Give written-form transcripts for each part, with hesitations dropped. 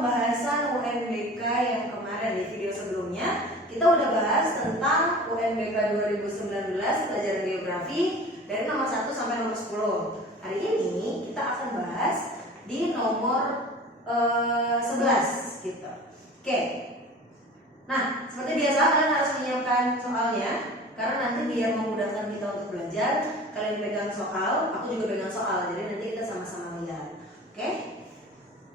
pembahasan UNBK yang kemarin di video sebelumnya. Kita udah bahas tentang UNBK 2019 pelajaran geografi dari nomor 1 sampai nomor 10. Hari ini kita akan bahas di nomor 11 gitu. Oke. Nah, seperti biasa kalian harus menyiapkan soalnya karena nanti biar memudahkan kita untuk belajar, kalian pegang soal, aku juga pegang soal. Jadi nanti kita sama-sama lihat. Oke?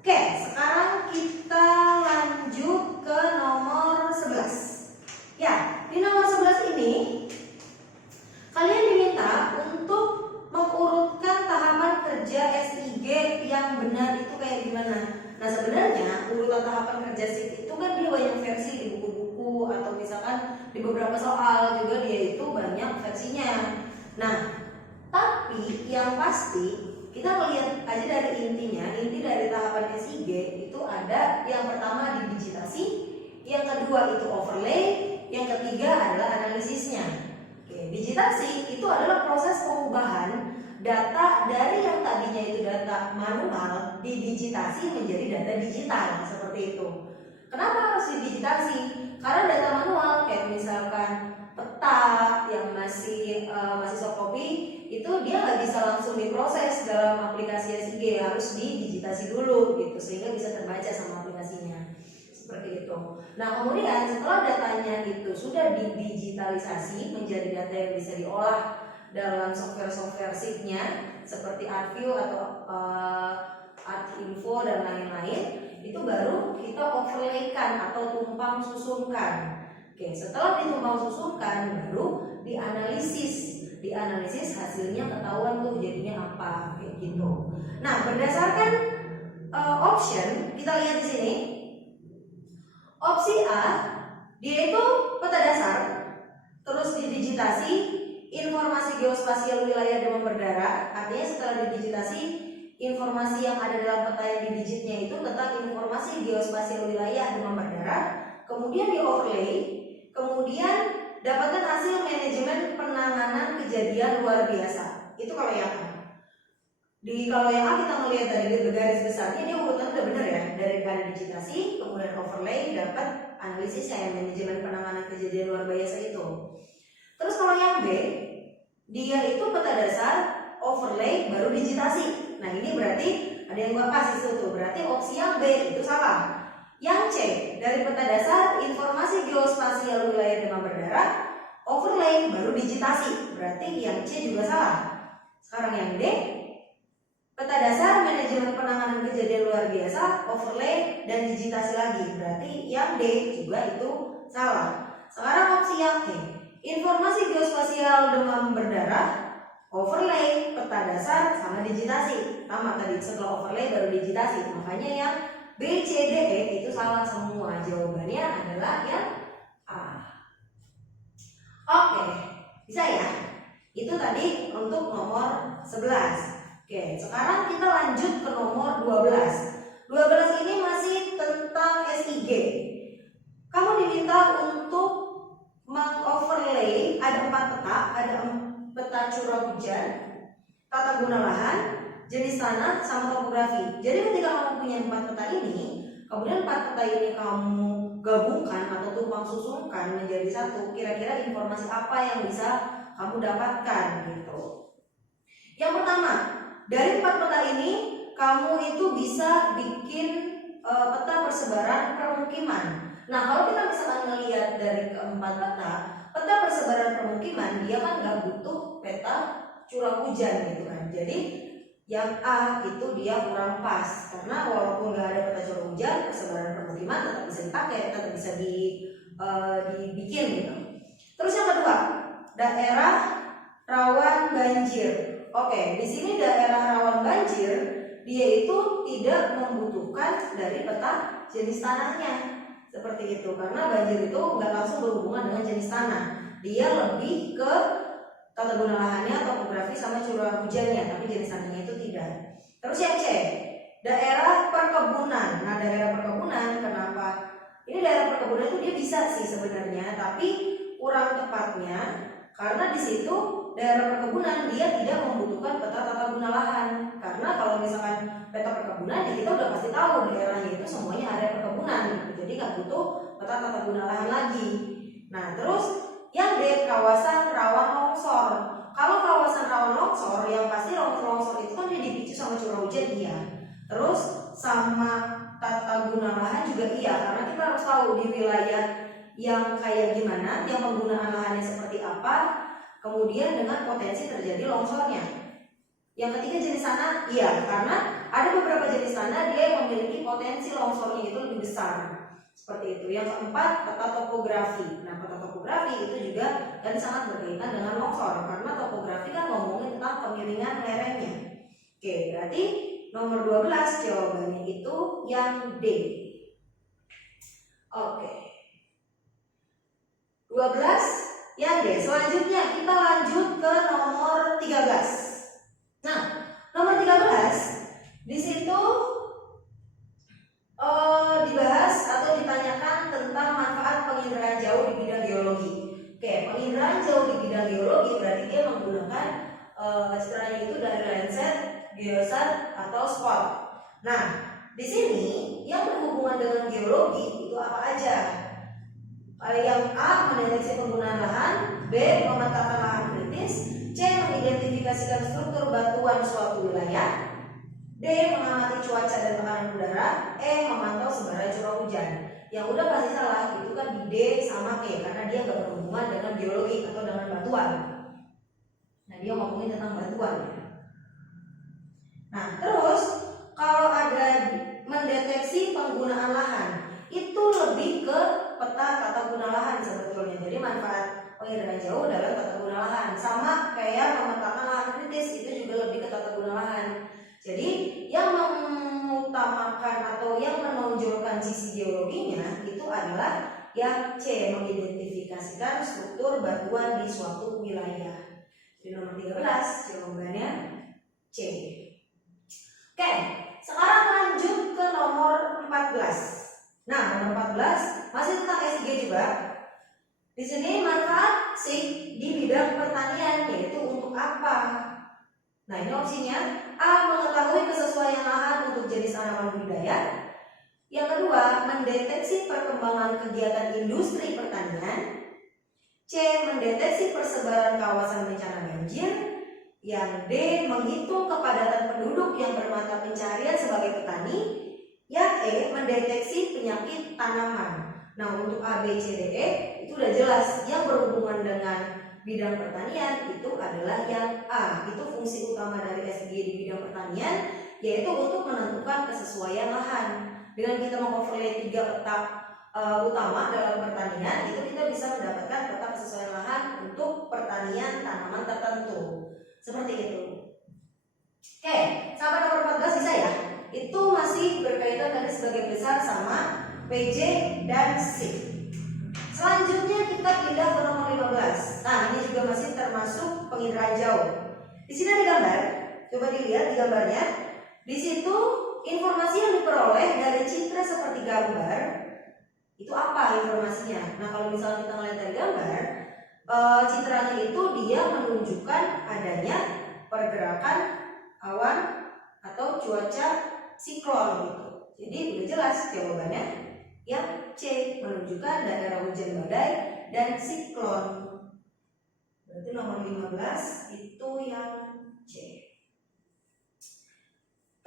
Oke, sekarang kita lanjut ke nomor 11. Ya, di nomor 11 ini kalian diminta untuk mengurutkan tahapan kerja SIG yang benar itu kayak gimana. Nah, sebenarnya urutan tahapan kerja SIG itu kan dia banyak versi di buku-buku atau misalkan di beberapa soal juga dia itu banyak versinya. Nah, tapi yang pasti kita melihat aja dari intinya, inti dari tahapan SIG itu ada yang pertama di digitasi, yang kedua itu overlay, yang ketiga adalah analisisnya. Oke, digitasi itu adalah proses pengubahan data dari yang tadinya itu data manual didigitasi menjadi data digital seperti itu. Kenapa harus didigitasi? Karena data manual kayak misalkan peta yang masih soft copy itu dia nggak bisa langsung diproses dalam aplikasi SIG, harus didigitasi dulu gitu sehingga bisa terbaca sama aplikasinya seperti itu. Nah, kemudian setelah datanya itu sudah didigitalisasi menjadi data yang bisa diolah dalam software SIG-nya seperti ArcView atau ArcInfo dan lain-lain, itu baru kita overlaykan atau tumpang susunkan. Oke, setelah ditumpang susunkan baru dianalisis hasilnya ketahuan tuh jadinya apa kayak gitu. Nah, berdasarkan option kita lihat di sini. Opsi A dia itu peta dasar terus didigitasi informasi geospasial wilayah demam berdarah. Artinya setelah didigitasi informasi yang ada dalam peta yang didigitnya itu tentang informasi geospasial wilayah demam berdarah, kemudian di overlay, kemudian dapatkan hasil manajemen penanganan kejadian luar biasa. Itu kalau yang A. Kalau yang A kita melihat dari garis besarnya dia urutan udah benar ya, dari ada digitasi, kemudian overlay, dapat analisis yang manajemen penanganan kejadian luar biasa itu. Terus kalau yang B, dia itu peta dasar, overlay, baru digitasi. Nah, ini berarti ada yang gua kasih situ, berarti opsi yang B itu salah. Yang C, dari peta dasar, informasi geospasial wilayah demam berdarah, overlay, baru digitasi. Berarti yang C juga salah. Sekarang yang D, peta dasar, manajemen penanganan kejadian luar biasa, overlay, dan digitasi lagi. Berarti yang D juga itu salah. Sekarang opsi yang E, informasi geospasial demam berdarah, overlay, peta dasar, sama digitasi. Sama tadi, setelah overlay baru digitasi. Makanya yang B, C, D, E itu salah semua. Jawabannya adalah yang A. Oke, bisa ya? Itu tadi untuk nomor 11. Oke, sekarang kita lanjut ke nomor 12. 12 ini masih tentang SIG. Kamu diminta untuk mengoverlay, ada 4 peta, ada peta curah hujan, tata guna lahan, jenis tanah, sama topografi. Jadi ketika kamu punya 4 peta ini, kemudian 4 peta ini kamu gabungkan atau tumpang susunkan menjadi satu, kira-kira informasi apa yang bisa kamu dapatkan gitu. Yang pertama, dari 4 peta ini kamu itu bisa bikin peta persebaran permukiman. Nah, kalau kita misalkan melihat dari keempat peta persebaran permukiman dia kan nggak butuh peta curah hujan gitu kan. Jadi yang A itu dia kurang pas karena walaupun nggak ada peta curah hujan, persebaran permukiman tetap bisa dipakai, tetap bisa dibikin gitu. Terus yang kedua, daerah rawan banjir. Oke, di sini daerah rawan banjir dia itu tidak membutuhkan dari peta jenis tanahnya seperti itu karena banjir itu nggak langsung berhubungan dengan jenis tanah, dia lebih ke tata guna lahannya, topografi sama curah hujannya, tapi jenis tanahnya itu tidak. Terus yang C, daerah perkebunan. Nah, daerah perkebunan kenapa? Ini daerah perkebunan itu dia bisa sih sebenarnya, tapi kurang tepatnya karena di situ daerah perkebunan dia tidak membutuhkan peta tata guna lahan. Karena kalau misalkan peta perkebunan ya kita udah pasti tahu daerahnya itu semuanya area perkebunan gitu. Jadi nggak butuh peta tata guna lahan lagi. Nah terus yang D, kawasan rawan longsor. Kalau kawasan rawan longsor, yang pasti longsor itu kan dia dipicu sama curah hujan, iya. Terus sama tata guna lahan juga iya, karena kita harus tahu di wilayah yang kayak gimana, yang penggunaan lahannya seperti apa, kemudian dengan potensi terjadi longsornya. Yang ketiga jenis tanah, iya, karena ada beberapa jenis tanah dia yang memiliki potensi longsornya itu lebih besar. Seperti itu. Yang keempat, peta topografi. Nah, peta topografi itu juga kan sangat berkaitan dengan longsor, karena topografi kan ngomongin tentang kemiringan lerengnya. Oke, berarti nomor 12 jawabannya itu yang D. Oke. 12 yang D. Selanjutnya kita lanjut ke nomor 13. Nah, nomor 13 di situ dibahas atau ditanyakan tentang manfaat penginderaan jauh di bidang geologi. Oke, penginderaan jauh di bidang geologi berarti dia menggunakan citranya itu dari Landsat, Geosat atau Spot. Nah, di sini yang berhubungan dengan geologi itu apa aja? Yang A, mendeteksi penggunaan lahan, B, memetakan lahan kritis, C, mengidentifikasikan struktur batuan suatu wilayah, D, mengamati cuaca dan tekanan udara, E, memantau sebaran curah hujan. Yang udah pasti salah itu kan di D sama E, karena dia nggak berhubungan dengan geologi atau dengan batuan. Nah, dia ngomongin tentang batuan. Nah, terus kalau ada mendeteksi penggunaan lahan, itu lebih ke peta tata guna lahan sebetulnya. Jadi manfaat penginderaan jauh adalah tata guna lahan, sama kayak memetakan lahan kritis itu juga lebih ke tata guna lahan. Jadi yang mengutamakan atau yang menonjolkan sisi geologinya itu adalah yang C, mengidentifikasikan struktur batuan di suatu wilayah. Jadi nomor 13 jawabannya C. Oke, sekarang lanjut ke nomor 14. Nah, nomor 14 masih tentang S3 juga. Di sini manfaat C di bidang pertanian, yaitu untuk apa? Nah, ini opsinya A, mengetahui kesesuaian lahan untuk jenis tanaman budidaya. Yang kedua, mendeteksi perkembangan kegiatan industri pertanian. C, mendeteksi persebaran kawasan bencana banjir. Yang D, menghitung kepadatan penduduk yang bermata pencaharian sebagai petani. Yang E, mendeteksi penyakit tanaman. Nah, untuk A, B, C, D, E itu udah jelas yang berhubungan dengan bidang pertanian itu adalah yang A. Itu fungsi utama dari S3 di bidang pertanian, yaitu untuk menentukan kesesuaian lahan. Dengan kita mengoverlay 3 peta utama dalam pertanian, itu kita bisa mendapatkan peta kesesuaian lahan untuk pertanian tanaman tertentu. Seperti itu. Oke, sampai nomor 14 bisa ya? Itu masih berkaitan tadi sebagian besar sama PJ dan C. Selanjutnya kita pindah ke nomor 15. Nah, ini juga masih termasuk penginderaan jauh. Di sini ada gambar. Coba dilihat di gambarnya. Di situ informasi yang diperoleh dari citra seperti gambar itu apa informasinya? Nah, kalau misalnya kita melihat dari gambar, citranya itu dia menunjukkan adanya pergerakan awan atau cuaca siklon gitu. Jadi udah jelas jawabannya yang C, menunjukkan daerah hujan badai dan siklon. Berarti nomor 15 itu yang C.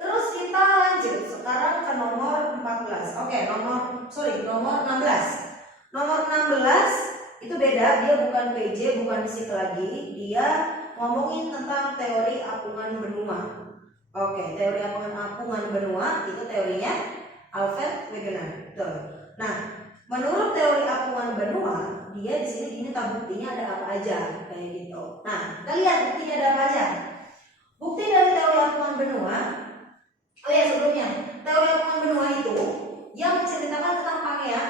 Terus kita lanjut sekarang ke nomor 14. Oke, nomor 16. Nomor 16 itu beda, dia bukan PJ, bukan fisik lagi. Dia ngomongin tentang teori apungan benua. Oke, teori apungan benua itu teorinya Alfred Wegener. Tuh. Nah, menurut teori apungan benua, dia di sini diminta buktinya ada apa aja kayak gitu. Nah, kita lihat buktinya ada apa aja. Bukti dari teori apungan benua. Oh ya, sebelumnya teori apungan benua itu yang menceritakan tentang Pangea,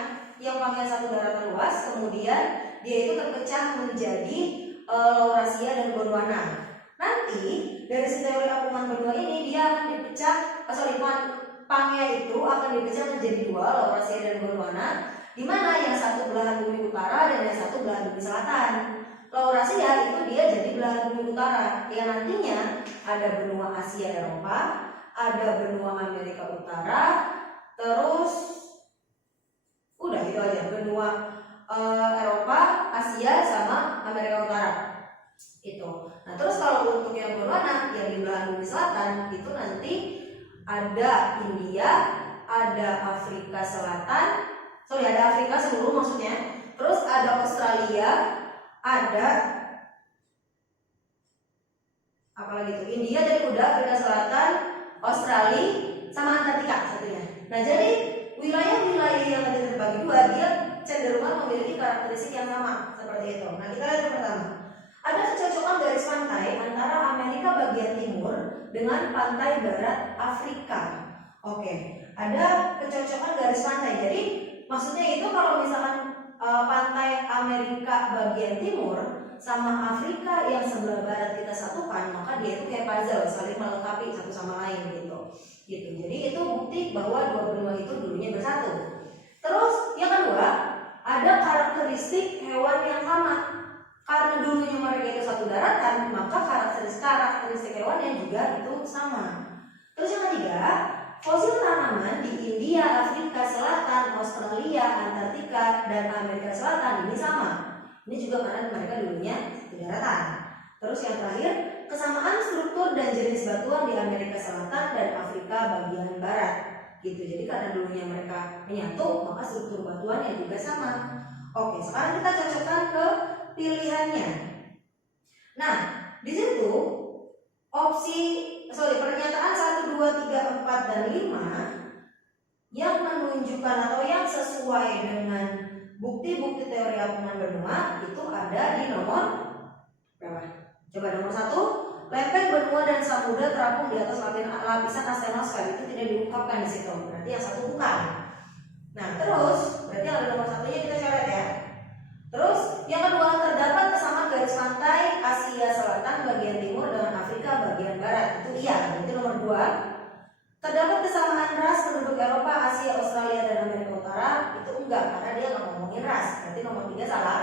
yang Pangea satu daratan luas, kemudian dia itu terpecah menjadi Laurasia dan Gondwana. Nanti dari si teori apungan benua ini dia akan dipecah, Pangea itu akan dipecah menjadi 2, Laurasia dan Gondwana, di mana yang satu belahan bumi utara dan yang satu belahan bumi selatan. Laurasia itu dia jadi belahan bumi utara yang nantinya ada benua Asia Eropa, ada benua Amerika Utara, terus udah itu aja, benua Eropa, Asia, sama Amerika Utara itu. Nah terus kalau untuk yang berwarna yang di belahan bumi selatan itu nanti ada India, ada Afrika Selatan, ada Afrika seluruh maksudnya, terus ada Australia, ada apalagi itu, India jadi udah, Afrika Selatan, Australia, sama Antartika satunya. Nah jadi wilayah-wilayah yang tadi terbagi dua dia cenderung memiliki karakteristik yang sama seperti itu. Nah kita lihat yang pertama, ada kecocokan garis pantai antara Amerika bagian timur dengan pantai barat Afrika. Oke, ada kecocokan garis pantai. Jadi maksudnya itu kalau misalkan pantai Amerika bagian timur sama Afrika yang sebelah barat kita satukan, maka dia itu kayak puzzle, saling melengkapi satu sama lain gitu. Jadi itu bukti bahwa dua benua itu dulunya bersatu. Terus yang kedua, ada karakteristik hewan yang sama. Karena dulunya mereka itu satu daratan, maka karakteristik hewannya juga itu sama. Terus yang ketiga, fosil tanaman di India, Afrika Selatan, Australia, Antartika, dan Amerika Selatan ini sama. Ini juga karena mereka dulunya satu daratan. Terus yang terakhir, kesamaan struktur dan jenis batuan di Amerika Selatan dan Afrika bagian barat. Gitu. Jadi karena dulunya mereka menyatu, maka struktur batuannya juga sama. Oke, sekarang kita cocokkan ke pilihannya. Nah, di situ pernyataan 1, 2, 3, 4, dan 5 yang menunjukkan atau yang sesuai dengan bukti-bukti teori apungan benua itu ada di nomor berapa? Coba nomor 1, lempeng benua dan samudra terapung di atas lapisan astenosfer, itu tidak diungkapkan di situ. Berarti yang satu bukan. Nah, terus berarti yang ada nomor satunya kita coret ya. Terus yang kedua, terdapat kesamaan garis pantai Asia Selatan bagian timur dengan Afrika bagian barat. Itu iya, berarti nomor 2. Terdapat kesamaan ras penduduk Eropa, Asia, Australia, dan Amerika Utara. Itu enggak, karena dia nggak ngomongin ras. Berarti nomor 3 salah.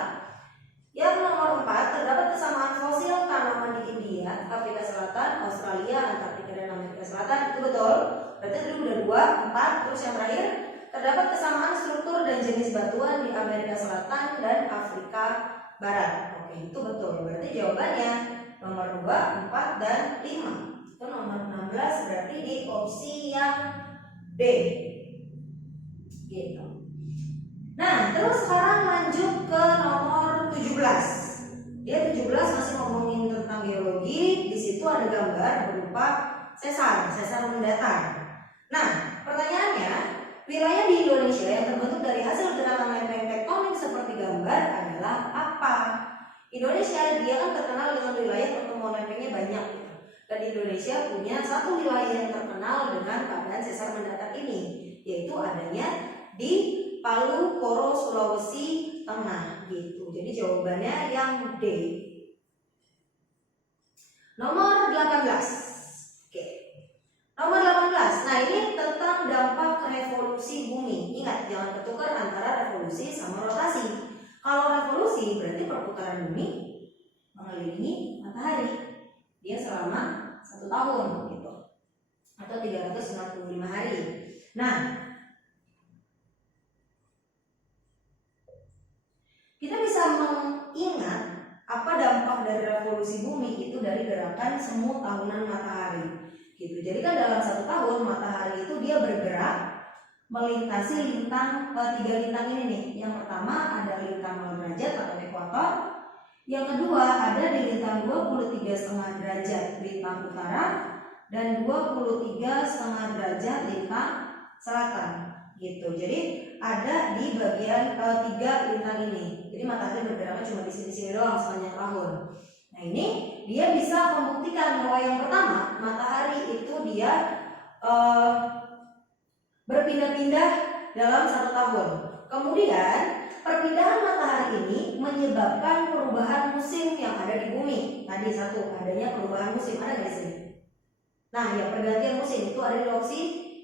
Yang nomor 4, terdapat kesamaan fosil tanaman di India, Afrika Selatan, Australia, Antartika, dan Amerika Selatan. Itu betul. Berarti tadi udah 2, 4. Terus yang terakhir, terdapat kesamaan struktur dan jenis batuan di Amerika Selatan dan Afrika Barat. Oke, itu betul. Berarti jawabannya nomor 2, 4, dan 5. Itu nomor 16 berarti di opsi yang D. Gitu. Nah, terus sekarang lanjut ke nomor 17. Dia 17 masih ngomongin tentang geologi. Di situ ada gambar berupa sesar mendatar. Nah, pertanyaannya, wilayah di Indonesia yang terbentuk dari hasil gerakan lempeng tektonik seperti gambar adalah apa? Indonesia dia kan terkenal dengan wilayah pertemuan lempengnya banyak gitu. Dan Indonesia punya satu wilayah yang terkenal dengan keadaan sesar mendatar ini, yaitu adanya di Palu Koro Sulawesi Tengah gitu. Jadi jawabannya yang D. Nomor 18. Oke. Nomor 18. Nah, ini tentang dampak revolusi bumi. Ingat, jangan ketukar antara revolusi sama rotasi. Kalau revolusi berarti perputaran bumi mengelilingi matahari. Dia selama 1 tahun gitu. Atau 365 hari. Nah, kita bisa mengingat apa dampak dari revolusi bumi itu dari gerakan semu tahunan matahari gitu. Jadi kan dalam 1 tahun matahari itu dia bergerak melintasi lintang 3 lintang ini nih. Yang pertama ada lintang 0 derajat atau ekuator. Yang kedua ada di lintang 23,5 derajat lintang utara dan 23,5 derajat lintang selatan gitu. Jadi ada di bagian 3 lintang ini. Jadi matahari bergeraknya cuma di sini doang sepanjang tahun. Nah, ini dia bisa membuktikan bahwa yang pertama matahari itu dia berpindah-pindah dalam 1 tahun. Kemudian perpindahan matahari ini menyebabkan perubahan musim yang ada di bumi. Tadi 1, adanya perubahan musim, ada di sini. Nah, ya pergantian musim itu ada di opsi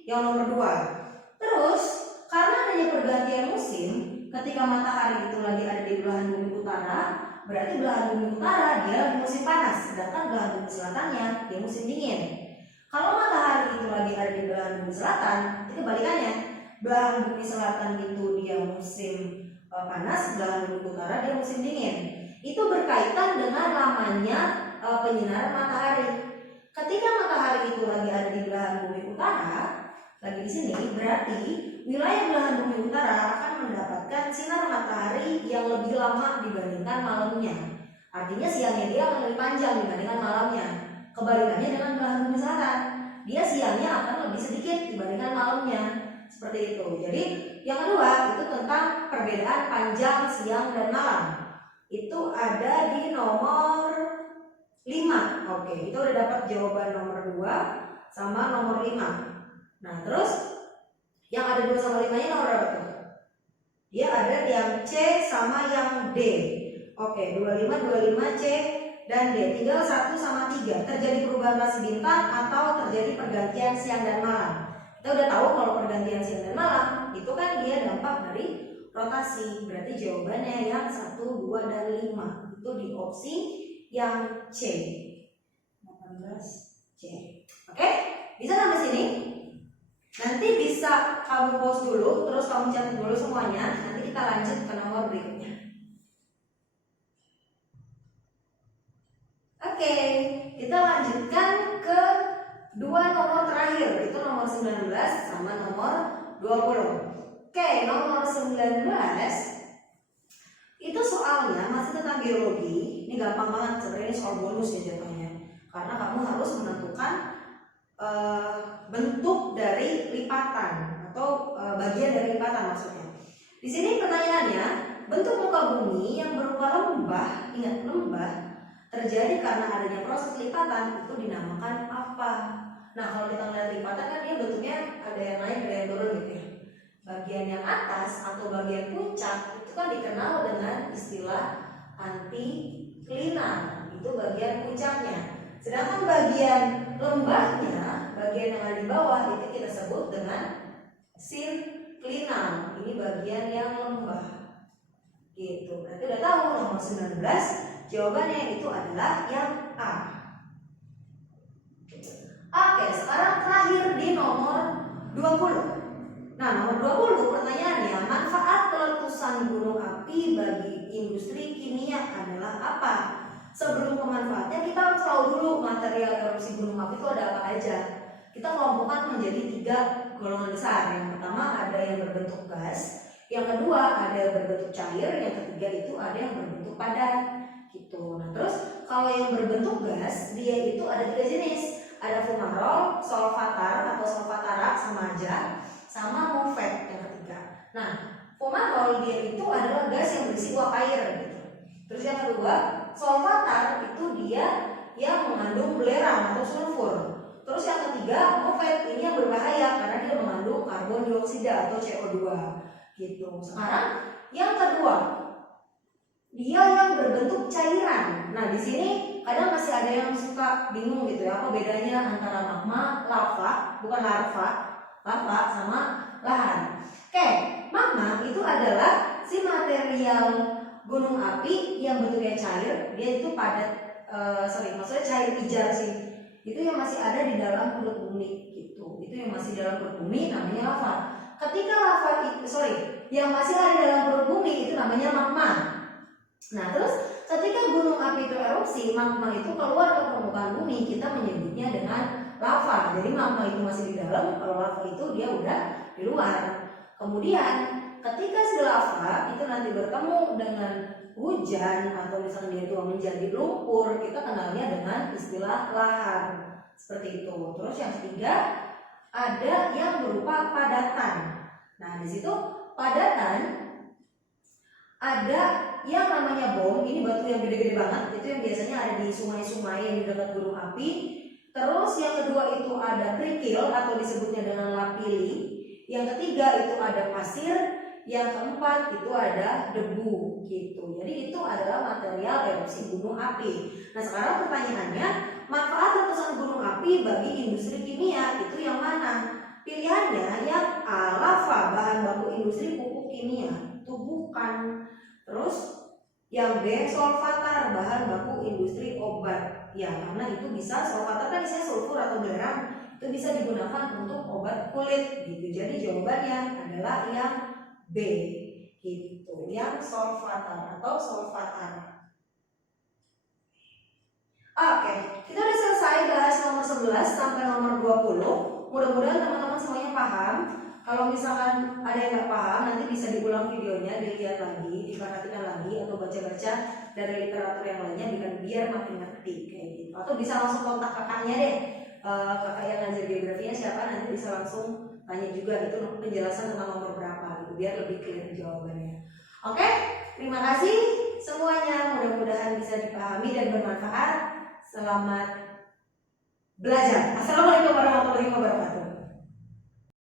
yang nomor 2. Terus karena adanya pergantian musim, ketika matahari itu lagi ada di belahan bumi utara, berarti belahan bumi utara dia lagi musim panas, sedangkan belahan bumi selatannya dia musim dingin. Kalau matahari itu lagi bumi selatan itu kebalikannya. Belahan bumi selatan itu dia musim panas, belahan bumi utara dia musim dingin. Itu berkaitan dengan lamanya penyinaran matahari. Ketika matahari itu lagi ada di belahan bumi utara, lagi di sini, berarti wilayah belahan bumi utara akan mendapatkan sinar matahari yang lebih lama dibandingkan malamnya. Artinya siangnya dia akan lebih panjang dibandingkan malamnya. Kebalikannya dengan belahan bumi selatan, dia siangnya akan lebih sedikit dibandingkan malamnya. Seperti itu. Jadi yang kedua itu tentang perbedaan panjang siang dan malam. Itu ada di nomor 5. Oke, kita udah dapat jawaban nomor 2 sama nomor 5. Nah, terus yang ada 2 sama 5 nya nomor berapa tuh? Dia ada yang C sama yang D. Oke, 25, C dan D. Tinggal 1 sama 3. Terjadi perubahan rasi bintang atau terjadi pergantian siang dan malam. Kita udah tahu kalau pergantian siang dan malam itu kan dia dampak dari rotasi. Berarti jawabannya yang 1, 2, dan 5. Itu di opsi yang C. 18 C. Oke? Bisa sampai sini? Nanti bisa kamu pause dulu, terus kamu catat dulu semuanya. Nanti kita lanjut ke nomor berikutnya. Oke, kita lanjutkan ke 2 nomor terakhir. Itu nomor 19 sama nomor 20. Oke, nomor 19 itu soalnya masih tentang biologi. Ini gampang banget, sebenarnya ini soal bonus ya jatuhnya. Karena kamu harus menentukan bentuk dari lipatan atau bagian dari lipatan maksudnya. Di sini pertanyaannya, bentuk muka bumi yang berupa lembah, ingat lembah, terjadi karena adanya proses lipatan itu dinamakan apa? Nah, kalau kita melihat lipatan kan dia bentuknya ada yang naik, ada yang turun gitu ya. Bagian yang atas atau bagian puncak itu kan dikenal dengan istilah antiklinal. Itu bagian puncaknya. Sedangkan bagian lembahnya, bagian yang ada di bawah itu kita sebut dengan sinklinal. Ini bagian yang lembah. Gitu. Berarti udah tahu nomor 19 jawabannya itu adalah yang A. Oke, sekarang terakhir di nomor 20. Nah, nomor 20 pertanyaannya, manfaat peletusan gunung api bagi industri kimia adalah apa? Sebelum ke manfaatnya kita harus tahu dulu material erupsi gunung api itu ada apa aja. Kita kelompokkan menjadi 3 golongan besar. Yang pertama ada yang berbentuk gas, yang kedua ada yang berbentuk cair, yang ketiga itu ada yang berbentuk padat. Gitu. Nah, terus kalau yang berbentuk gas dia itu ada 3 jenis. Ada fumarol, solvatar atau solvatara sama aja, sama MOVET yang ketiga. Nah, fumarol dia itu adalah gas yang berisi uap air gitu. Terus yang kedua, solvatar itu dia yang mengandung belerang atau sulfur. Terus yang ketiga, MOVET ini yang berbahaya karena dia mengandung karbon dioksida atau CO2 gitu. Sekarang yang kedua, dia yang berbentuk cairan. Nah, di sini kadang masih ada yang suka bingung gitu ya, apa bedanya antara magma, lava, bukan lava sama lahan. Oke, magma itu adalah si material gunung api yang bentuknya cair, dia itu padat, maksudnya cair pijar sih. Itu yang masih ada di dalam perut bumi gitu. Itu yang masih dalam perut bumi namanya lava. Ketika lava itu, yang masih ada di dalam perut bumi itu namanya magma. Nah, terus ketika gunung api itu erupsi, magma itu keluar ke permukaan bumi, kita menyebutnya dengan lava. Jadi magma itu masih di dalam, kalau lava itu dia udah di luar. Kemudian ketika si lava itu nanti bertemu dengan hujan atau misalnya dia itu menjadi lumpur, kita kenalnya dengan istilah lahar. Seperti itu. Terus yang ketiga ada yang berupa padatan. Nah, di situ padatan ada yang namanya bom, ini batu yang gede-gede banget, itu yang biasanya ada di sungai-sungai yang di dekat gunung api. Terus yang kedua itu ada kerikil atau disebutnya dengan lapili. Yang ketiga itu ada pasir, yang keempat itu ada debu gitu. Jadi itu adalah material erupsi gunung api. Nah, sekarang pertanyaannya, manfaat letusan gunung api bagi industri kimia itu yang mana? Pilihannya yang A, lava, bahan baku industri pupuk kimia, itu bukan. Terus yang B, solvatar, bahan baku industri obat. Ya, karena itu bisa sulfatar kan isinya sulfur atau garam, itu bisa digunakan untuk obat kulit gitu. Jadi jawabannya adalah yang B gitu, yang sulfatar atau sulfatar. Oke, kita udah selesai bahas nomor 11 sampai nomor 20. Mudah-mudahan teman-teman semuanya paham. Kalau misalkan ada yang nggak paham, nanti bisa diulang videonya, dilihat lagi, diperhatikan lagi, atau baca-baca dari literatur yang lainnya biar makin ngerti kayak gitu. Atau bisa langsung kontak kakaknya deh, kakak yang ngajar geografinya siapa, nanti bisa langsung tanya juga itu penjelasan tentang nomor berapa gitu, biar lebih clear jawabannya. Oke, terima kasih semuanya. Mudah-mudahan bisa dipahami dan bermanfaat. Selamat belajar. Assalamualaikum warahmatullahi wabarakatuh.